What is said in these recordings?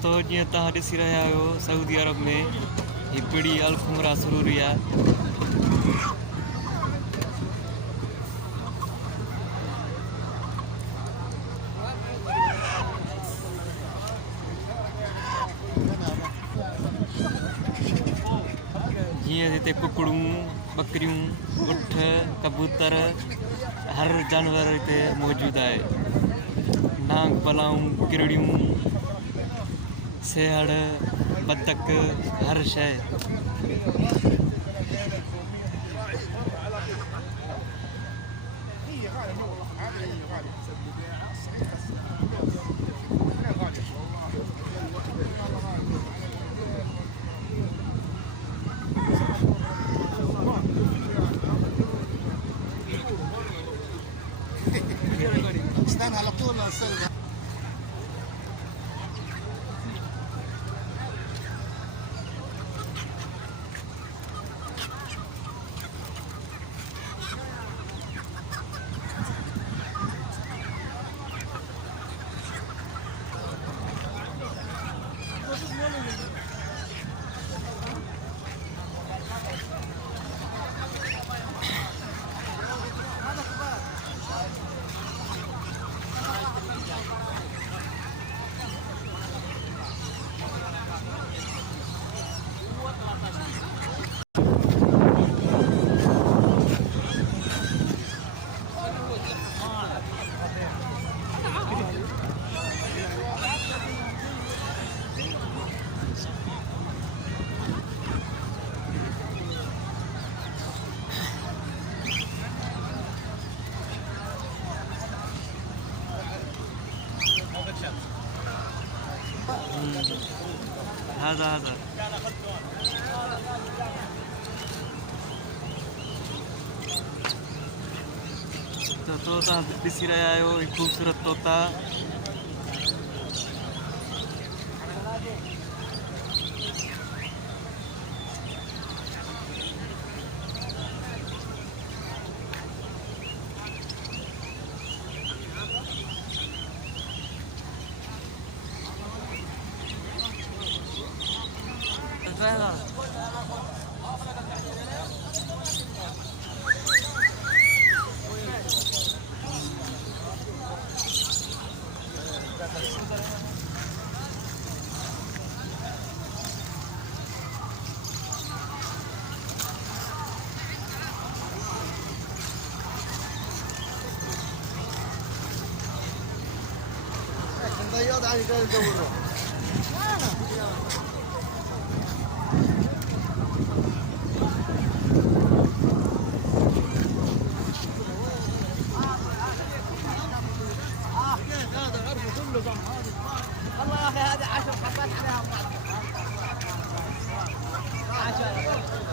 दोस्तों जीअं तव्हां ॾिसी रहिया आहियो सऊदी अरब में ही पिड़ी अलखुमरा ज़रूरी आहे। जीअं हिते कुकड़ूं बकरियूं उठ कबूतर हर जानवर हिते मौजूदु आहे। नांग पलाऊं किरड़ियूं सेहड़ बतक हर शइ। استنى على طول السلة. هذا तो तोता ॾिसी रहिया आहियो ही ख़ूबसूरत तोता। البياض عن جاي يدوروا. هذا عرفه كله ضم هذا. والله يا اخي هذه 10 حبات عليها 10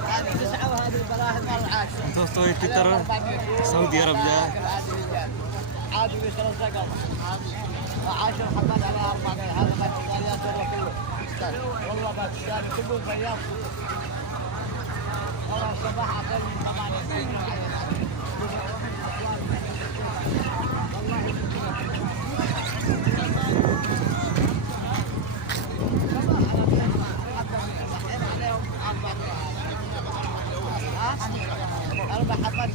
هذه 9 وهذه البلاهي مره 10. दोस्तों ये पितर सऊदी अरब जा عادي بيشتري الزقل 10 حبات على 4 هذا ما الرياض كله والله ما تستاهل كله الرياض والله الصباح اقل من 8 4 حبات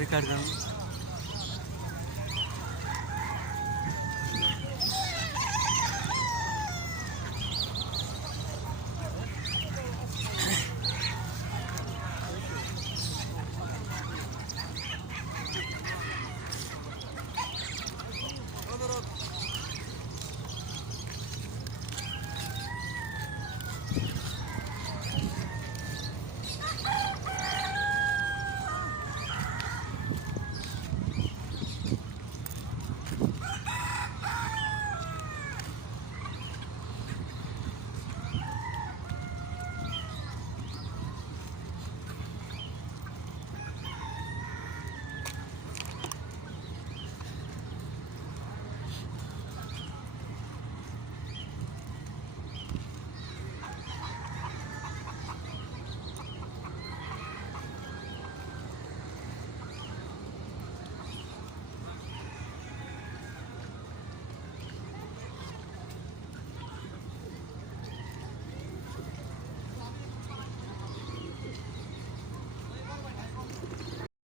रिकॉर्ड करूँ।